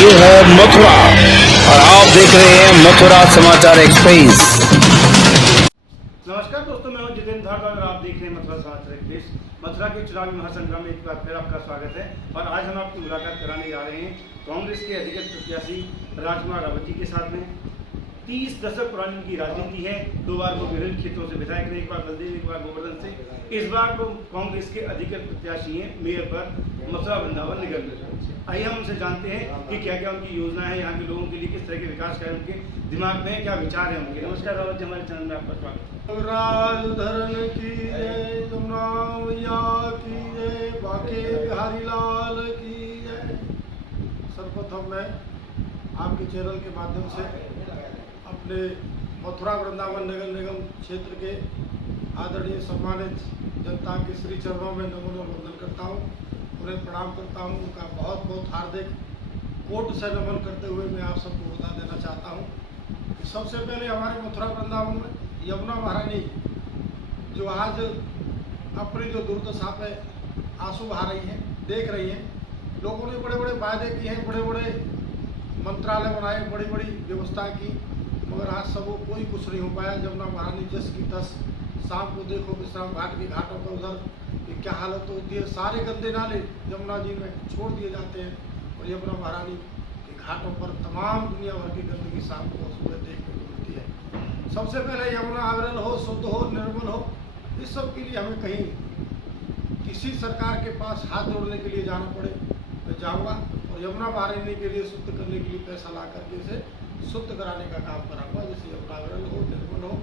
ये है मथुरा और आप देख रहे हैं मथुरा समाचार एक्सप्रेस। नमस्कार दोस्तों, मैं हूं जितेंद्र धारवाड़ और आप देख रहे हैं मथुरा समाचार एक्सप्रेस। मथुरा के चुनावी महासंग्राम में एक बार फिर आपका स्वागत है और आज हम आपकी मुलाकात कराने जा रहे हैं कांग्रेस के अधिकृत प्रत्याशी राजकुमार रावत जी के साथ में। 30 दशक पुरानी उनकी राजनीति है। 2 बार वो विभिन्न क्षेत्रों से विधायक रहे, एक बार बलदेव, एक बार गोवर्धन से। इस बार वो कांग्रेस के अधिकृत प्रत्याशी हैं मेयर पर मथुरा वृंदावन निगम में। आइए हम उनसे जानते हैं कि क्या क्या उनकी योजना है, यहाँ के लोगों के लिए किस तरह के विकास कार्य उनके दिमाग में है, क्या विचार है उनके। नमस्कार रावत जी, हमारे चैनल में आपका स्वागत है। राजधरण की जय, यमुना मैया की जय, बाके बिहारी लाल की जय। सर्वप्रथम मैं आपके चैनल के माध्यम से अपने मथुरा वृंदावन नगर निगम क्षेत्र के आदरणीय सम्मानित जनता के श्री चरणों में नमन और वंदन करता हूँ, उन्हें प्रणाम करता हूँ। उनका बहुत बहुत हार्दिक कोट से नमन करते हुए मैं आप सबको बता देना चाहता हूँ कि सबसे पहले हमारे मथुरा वृंदावन में यमुना महारानी जो आज अपनी जो दुर्दशा पे आंसू बहा रही हैं, देख रही हैं। लोगों ने बड़े बड़े वायदे किए हैं, बड़े बड़े मंत्रालय बनाए, बड़ी बड़ी व्यवस्था की, मगर आज सब वो कोई कुछ नहीं हो पाया। यमुना महारानी जस की तस, शाम को देखो विश्राम घाट के घाटों पर उधर कि क्या हालत होती है। सारे गंदे नाले यमुना जी में छोड़ दिए जाते हैं और यमुना महारानी के घाटों पर तमाम दुनिया भर की गंदगी शाम को सुबह देखने को मिलती है। सबसे पहले यमुना अविरल हो, शुद्ध हो, निर्मल हो। इस सब के लिए हमें कहीं किसी सरकार के पास हाथ जोड़ने के लिए जाना पड़े, मैं जाऊँगा और यमुना महारानी के लिए शुद्ध करने के लिए पैसा ला करके इसे शुद्ध कराने का काम कराऊंगा। जैसे यमुना अविरल हो, निर्मल हो,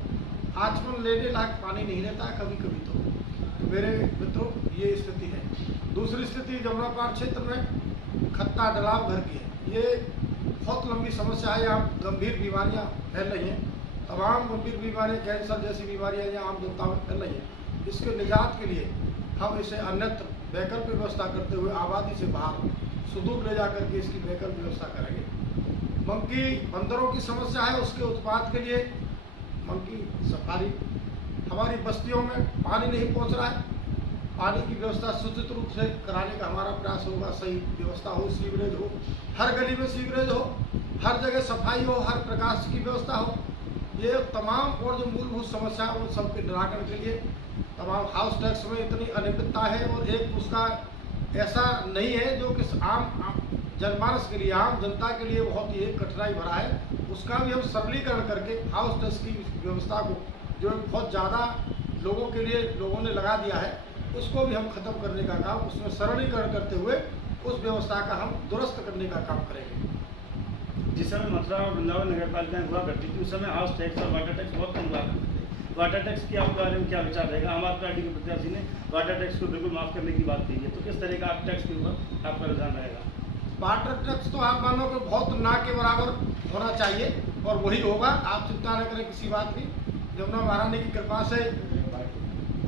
आचमन लेने लायक पानी नहीं रहता कभी कभी। तो मेरे मित्रों, ये स्थिति है। दूसरी स्थिति जमुना पार क्षेत्र में खत्ता डलाव घर की है। ये बहुत लंबी समस्या है। यहाँ गंभीर बीमारियाँ फैल रही हैं, तमाम गंभीर बीमारियाँ, कैंसर जैसी बीमारियाँ यहाँ आम जनता में फैल रही हैं। इसके निजात के लिए हम इसे अन्यत्र वैकल्पिक व्यवस्था करते हुए आबादी से बाहर सुदूर ले जा करके इसकी वैकल्पिक व्यवस्था करेंगे। मंकी बंदरों की समस्या है, उसके उत्पाद के लिए मंकी सफारी, हमारी बस्तियों में पानी नहीं पहुंच रहा है। पानी की व्यवस्था सुचित रूप से कराने का हमारा प्रयास होगा। सही व्यवस्था हो, सीवरेज हो, हर गली में सीवरेज हो, हर जगह सफाई हो, हर प्रकार की व्यवस्था हो। ये तमाम और जो मूलभूत समस्या है उन सबके निराकरण के लिए तमाम हाउस टैक्स में इतनी अनियमितता है और एक उसका ऐसा नहीं है जो कि आम जनमानस के लिए, आम जनता के लिए बहुत ही कठिनाई भरा है। उसका भी हम सरलीकरण करके हाउस टैक्स की व्यवस्था को जो बहुत ज़्यादा लोगों के लिए लोगों ने लगा दिया है, उसको भी हम खत्म करने का काम, उसमें सरलीकरण करते हुए उस व्यवस्था का हम दुरुस्त करने का काम करेंगे। जिस समय मथुरा और वृंदावन नगर पालिकाएं हुआ करती थी उस समय हाउस टैक्स और वाटर टैक्स बहुत कम हुआ करते थे। वाटर टैक्स के आपके बारे में क्या विचार रहेगा? आम आदमी पार्टी के प्रत्याशी ने वाटर टैक्स को बिल्कुल माफ़ करने की बात कही है, तो किस तरह का टैक्स के ऊपर आपका रुझान रहेगा? वाटर टैक्स तो आप मानो कि बहुत ना के बराबर होना चाहिए और वही होगा। आप चिंता न करें किसी बात की। यमुना महारानी की कृपा से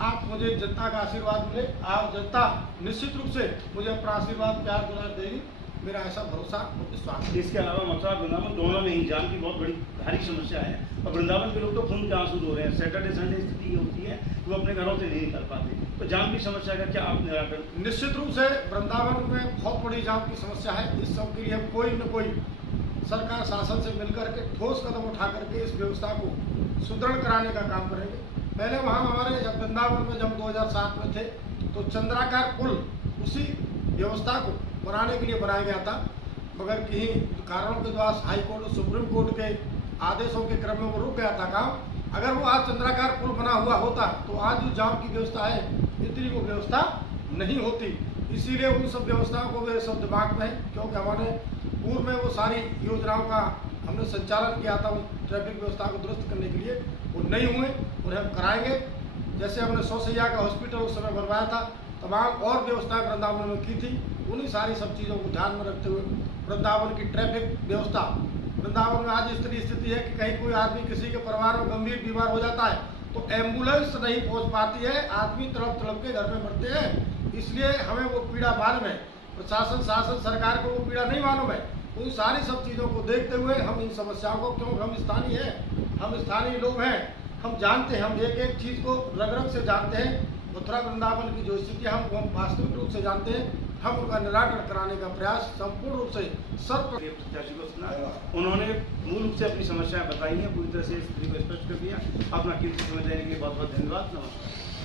आप मुझे जनता का आशीर्वाद मिले, आप जनता निश्चित रूप से मुझे अपना आशीर्वाद प्यार दुलार देगी, मेरा ऐसा भरोसा और विश्वास है। इसके अलावा मथुरा वृंदावन दोनों में ही जाम की बहुत बड़ी भारी समस्या है और वृंदावन के लोग तो खून के आंसू रो रहे हैं। सैटरडे संडे स्थिति ये होती है कि वो अपने घरों से नहीं निकल पाते, तो जाम की समस्या का क्या आप निराकरण? निश्चित रूप से वृंदावन में बहुत बड़ी जाम की समस्या है। इस सब के लिए हम कोई न कोई सरकार शासन से मिलकर के ठोस कदम उठा करके इस व्यवस्था को सुदृढ़ कराने का काम करेंगे। पहले वहाँ हमारे जब वृंदावन में जब 2007 में थे तो चंद्राकार पुल उसी व्यवस्था को बनाने के लिए बनाया गया था, मगर कहीं कारणों के द्वारा हाई कोर्ट और सुप्रीम कोर्ट के आदेशों के क्रम में वो रुक गया था काम। अगर वो आज चंद्राकार पुल बना हुआ होता तो आज जो जाम की व्यवस्था है इतनी वो व्यवस्था नहीं होती। इसीलिए उन सब व्यवस्थाओं को मेरे सब दिमाग में है, क्योंकि हमारे पूर्व में वो सारी योजनाओं का हमने संचालन किया था उस ट्रैफिक व्यवस्था को दुरुस्त करने के लिए, वो नहीं हुए, उन्हें हम कराएंगे। जैसे हमने 100 शैय्या का हॉस्पिटल उस समय बनवाया था, तमाम और व्यवस्थाएं वृंदावन में की थी, उन्हीं सारी सब चीज़ों को ध्यान में रखते हुए वृंदावन की ट्रैफिक व्यवस्था, वृंदावन में आज इस तरह स्थिति है कि कहीं कोई आदमी किसी के परिवार में गंभीर बीमार हो जाता है तो एम्बुलेंस नहीं पहुंच पाती है, आदमी तड़प तड़प के घर में मरते हैं। इसलिए हमें वो पीड़ा मालूम है, प्रशासन शासन सरकार को वो पीड़ा नहीं मालूम है। उन सारी सब चीज़ों को देखते हुए हम इन समस्याओं को, क्यों हम स्थानीय हैं, हम स्थानीय लोग हैं, हम जानते हैं, हम एक एक चीज़ को रग रग से जानते हैं। मथुरा वृंदावन की जो स्थिति है हम वास्तविक रूप से जानते हैं। हम उनका निराकरण कराने का प्रयास संपूर्ण रूप से प्रत्याशी को सुना। उन्होंने मूल रूप से अपनी समस्याएं बताई हैं, पूरी तरह से स्थिति को स्पष्ट कर दिया। अपना कीमती समय देने के लिए बहुत बहुत धन्यवाद। नमस्कार।